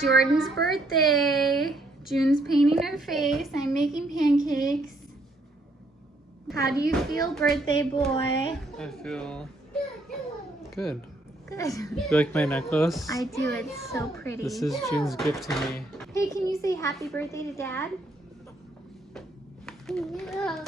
Jordan's birthday. June's painting her face. I'm making pancakes. How do you feel, birthday boy? I feel good. Good. You like my necklace? I do. It's so pretty. This is June's gift to me. Hey, can you say happy birthday to Dad? Yeah.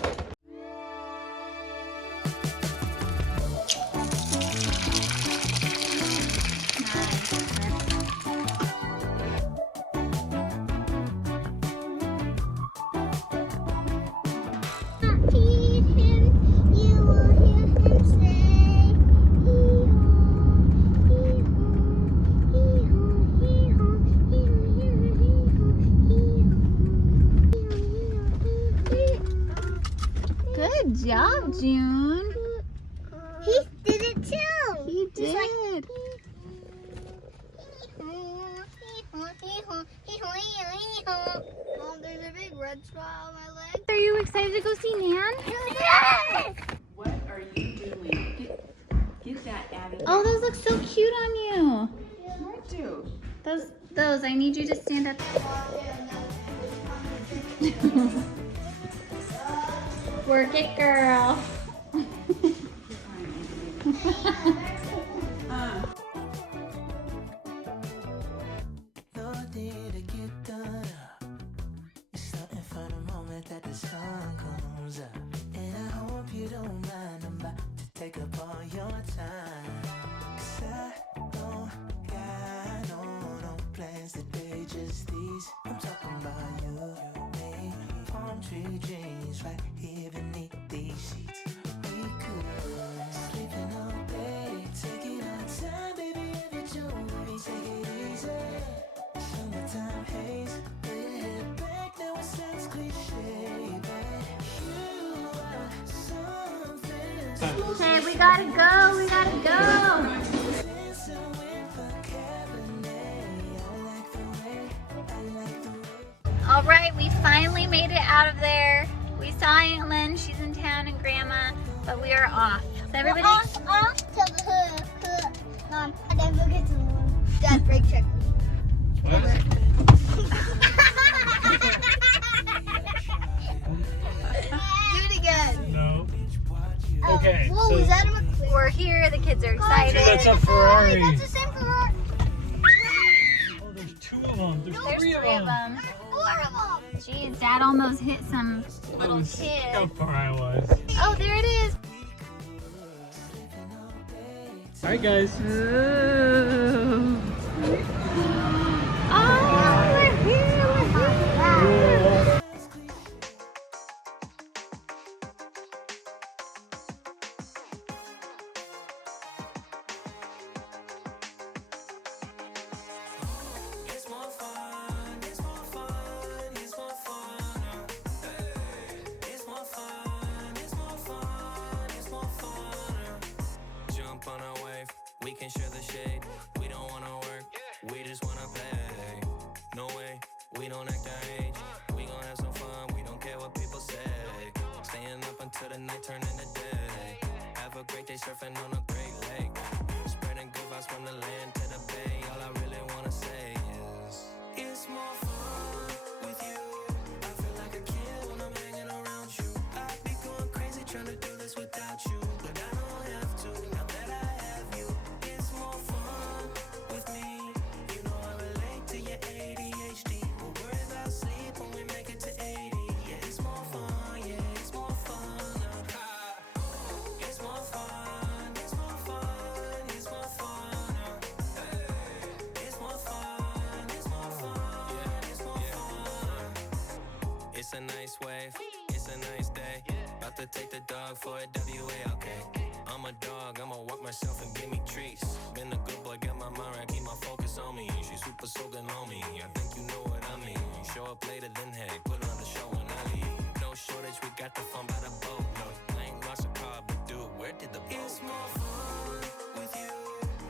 Good job, June. He did it too. He did. Mom, there's a big red spot on my leg. Are you excited to go see Nan? What are you doing? Get that out of there. Oh, those look so cute on you. What do? Those. I need you to stand up. Work it, girl. Take up all your time, 'cause I don't got no plans today, just these. I'm talking about you, me, palm tree dreams right here beneath these sheets. We could sleeping all day, taking our time, baby, if you join me, take it easy. Summertime haze, lay your head back, now it sounds cliche, but you are something. Okay, we gotta go. We gotta go. All right, we finally made it out of there. We saw Aunt Lynn. She's in town, and Grandma, but we are off. So everybody. Off to the hood. Mom, I gotta go get some. Dad, brake check. Do it again. No. Okay. Whoa, so is that a McLaren? We're here. The kids are excited. that's a Ferrari. That's the same Ferrari. Oh, there's two of them. There's There's 3 of them. Four of them. Jeez, Dad almost hit some little Let's see how kid. far I was. Oh, there it is. All right, guys. Ooh. Oh, we're here. We're here. It's more fun, it's more fun, it's more fun. It's more fun, it's more fun, it's more fun. Jump on a wave, we can share the shade. We don't wanna work, we just wanna play. No way, we don't act our age. We gon' have some fun, we don't care what people say. Staying up until the night turn into day. Have a great day surfing on a great lake. Spreading good vibes from the land to the bay. All I really wanna say is it's more fun with you. I feel like a kid when I'm hanging around you. I'd be going crazy trying to do this without you, but I don't have to now that I have you. It's more fun with me. You know I relate to your ADHD. We'll worry about sleep when we make it to 80. Yeah, it's more fun. Yeah, it's more fun. It's more fun. It's more fun. It's more fun. It's more fun. It's more fun. Yeah, it's more fun. It's a nice wave. It's a nice day. About to take the dog for a WA, okay. I'm a dog, I'ma walk myself and give me treats. Been a good boy, got my mind right, keep my focus on me. She's super soaking on me, I think you know what I mean. Show up later than hey, put on the show when I leave. No shortage, we got the fun by the boat. No, I ain't lost a car, but dude, where did the boat go? It's more fun with you.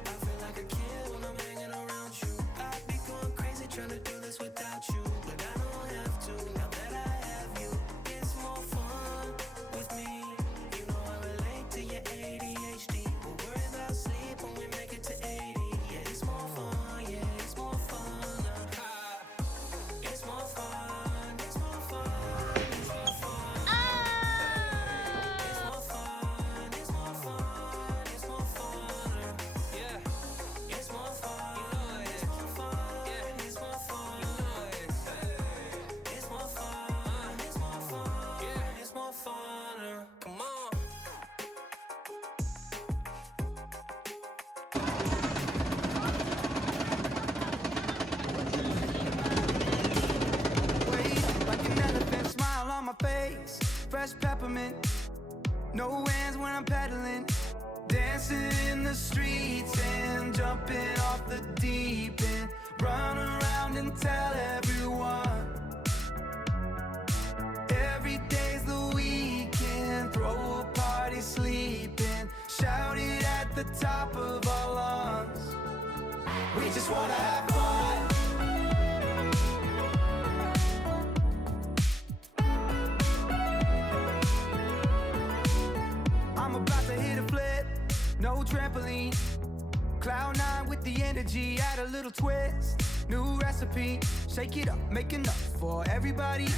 I feel like a kid when I'm hanging around you. I'd be going crazy trying to do this without you, but I don't have to now that I have you. It's more fun with me. You know I relate to your ADHD. We'll worry about sleep when we make it to 80. Yeah, it's more fun. Yeah, it's more fun. No hands when I'm pedaling, dancing in the streets and jumping off the deep end. Run around and tell everyone every day's the weekend. Throw a party, sleeping, shout it at the top of our lungs. We just wanna have fun. I'm about to hit a flip, no trampoline. Cloud nine with the energy, add a little twist. New recipe, shake it up, make enough for everybody.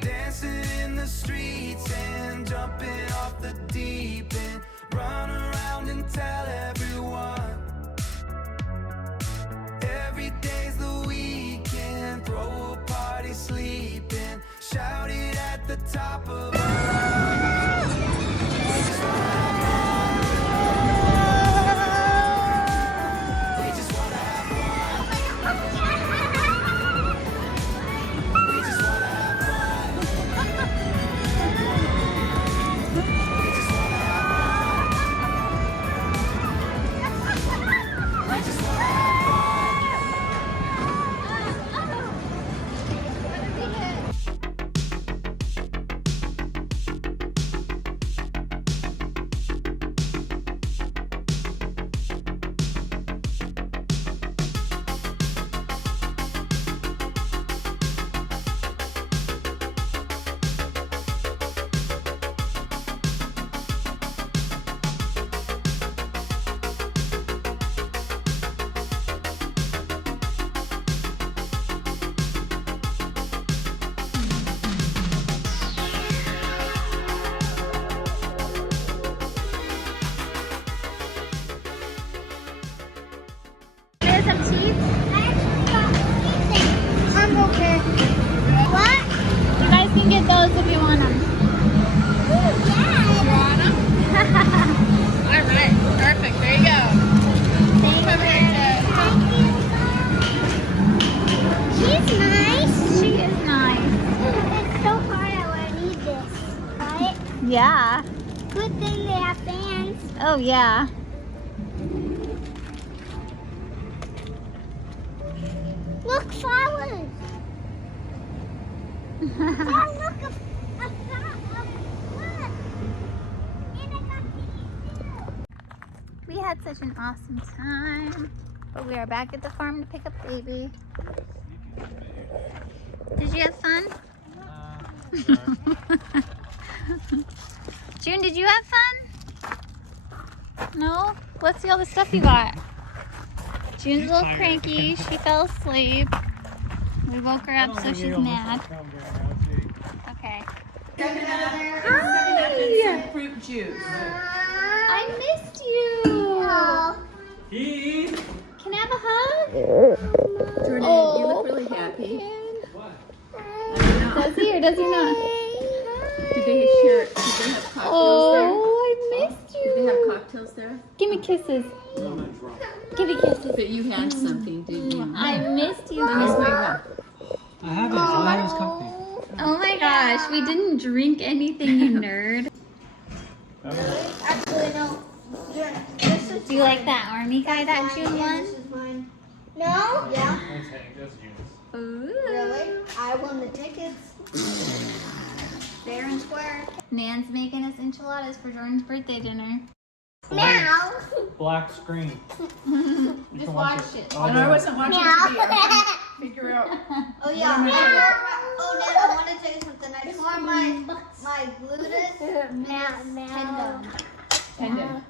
Dancing in the streets and jumping off the deep end. Run around and tell everyone every day's the weekend. Throw a party, sleeping, shout it at the top of Some teeth? I'm okay. What? You guys can get those if you want them. All right, perfect. There you go. She's nice. She is nice. It's so hard. I need this. Right? Yeah. Good thing they have fans. Oh, yeah. Look, flowers. Yeah, look, a flower. Look. And I got these too. We had such an awesome time. But we are back at the farm to pick up baby. Did you have fun? June, did you have fun? No? Let's see all the stuff you got. June's a little cranky. She fell asleep. We woke her up so she's mad. Okay. Hi. Fruit juice. I missed you. He. Can I have a hug? Jordan, Oh, you look really happy. Does he or does he not? Did they share? Did they have cocktails Oh, I missed there? Did they you. have cocktails there? Give me kisses. Give me kisses. But you had something, didn't you? I missed you. I missed my hug. I haven't. I was comfy. Oh my gosh, we didn't drink anything, you nerd. Actually, no. This is Do you like that army guy that June won? This is mine. No? Yeah. Ooh. Really? I won the tickets. Fair and square. Nan's making us enchiladas for Jordan's birthday dinner. Now. Black screen. Just watch it. Oh, No, I wasn't watching TV. I was trying to figure out. Oh yeah. Oh, Dad, I want to tell you something. I tore my gluteus tendon.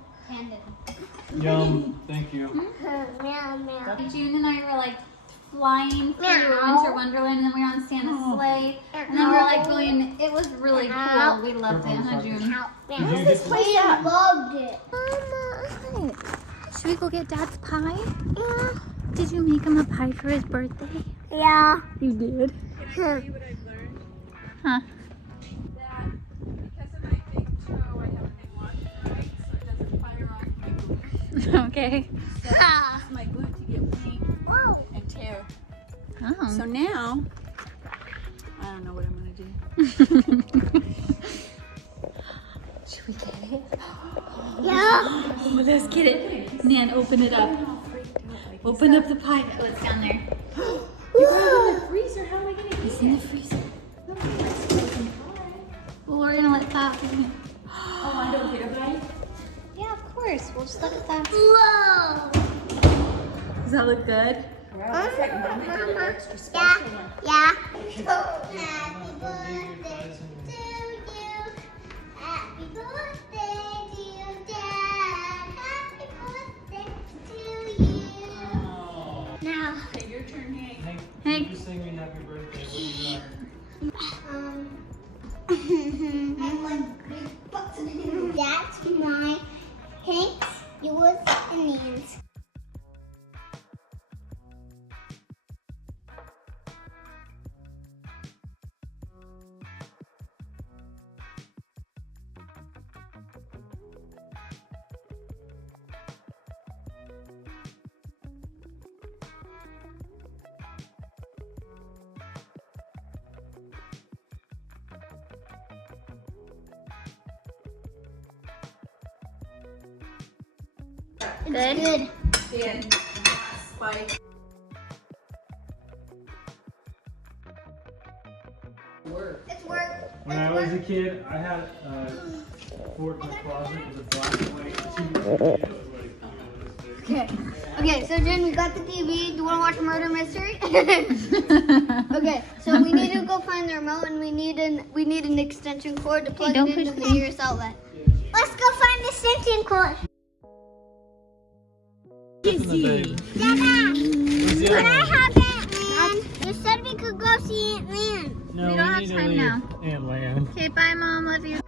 Yum. Thank you. Meow meow. June and I were like flying through Winter Wonderland, and then we were on Santa's sleigh, and then we were like going. It was really cool. We loved it, huh, June? Did you get the We loved it. Should we go get Dad's pie? Yeah. Did you make him a pie for his birthday? Yeah. You did. Huh? That because of my big toe, I have a big washer, right? So it doesn't fire off my glute. Okay. So it causes my glute to get weak and tear. Oh. So now, I don't know what I'm gonna do. Should we get it? Oh, let's get it. Nan, open it up. Open up the pie. Oh, it's down there. You got it in the freezer. How am I gonna It's get in it? the freezer. Nobody likes frozen pie. Well, we're gonna let that. Oh, I don't get a bite. Yeah, of course. We'll just let it that. Whoa. Does that look good? Wow, that's like Mama did an extra special one. Yeah. Happy birthday to you. Happy birthday, dear Dad. Happy birthday to you. Now, Okay, your turn, Hank. Hank, Hank. you sing me happy birthday. What do you got? I'm like big butts in here. That's my Hank's, yours, and Nan's. Good. Good. Dan, Spike. Work. It's work. When I was a kid, I had a fort in the closet. It was a black and white TV. Okay. Okay, so Jen, we got the TV. Do you want to watch a murder mystery? Okay, so we need to go find the remote, and we need an extension cord to plug don't it into push the nearest outlet. Let's go find the extension cord. Kizzy. Dada, can I have that, man? You said we could go see Aunt Lan. No, We don't have need to time leave now. Aunt Lan. Okay, bye, Mom. Love you.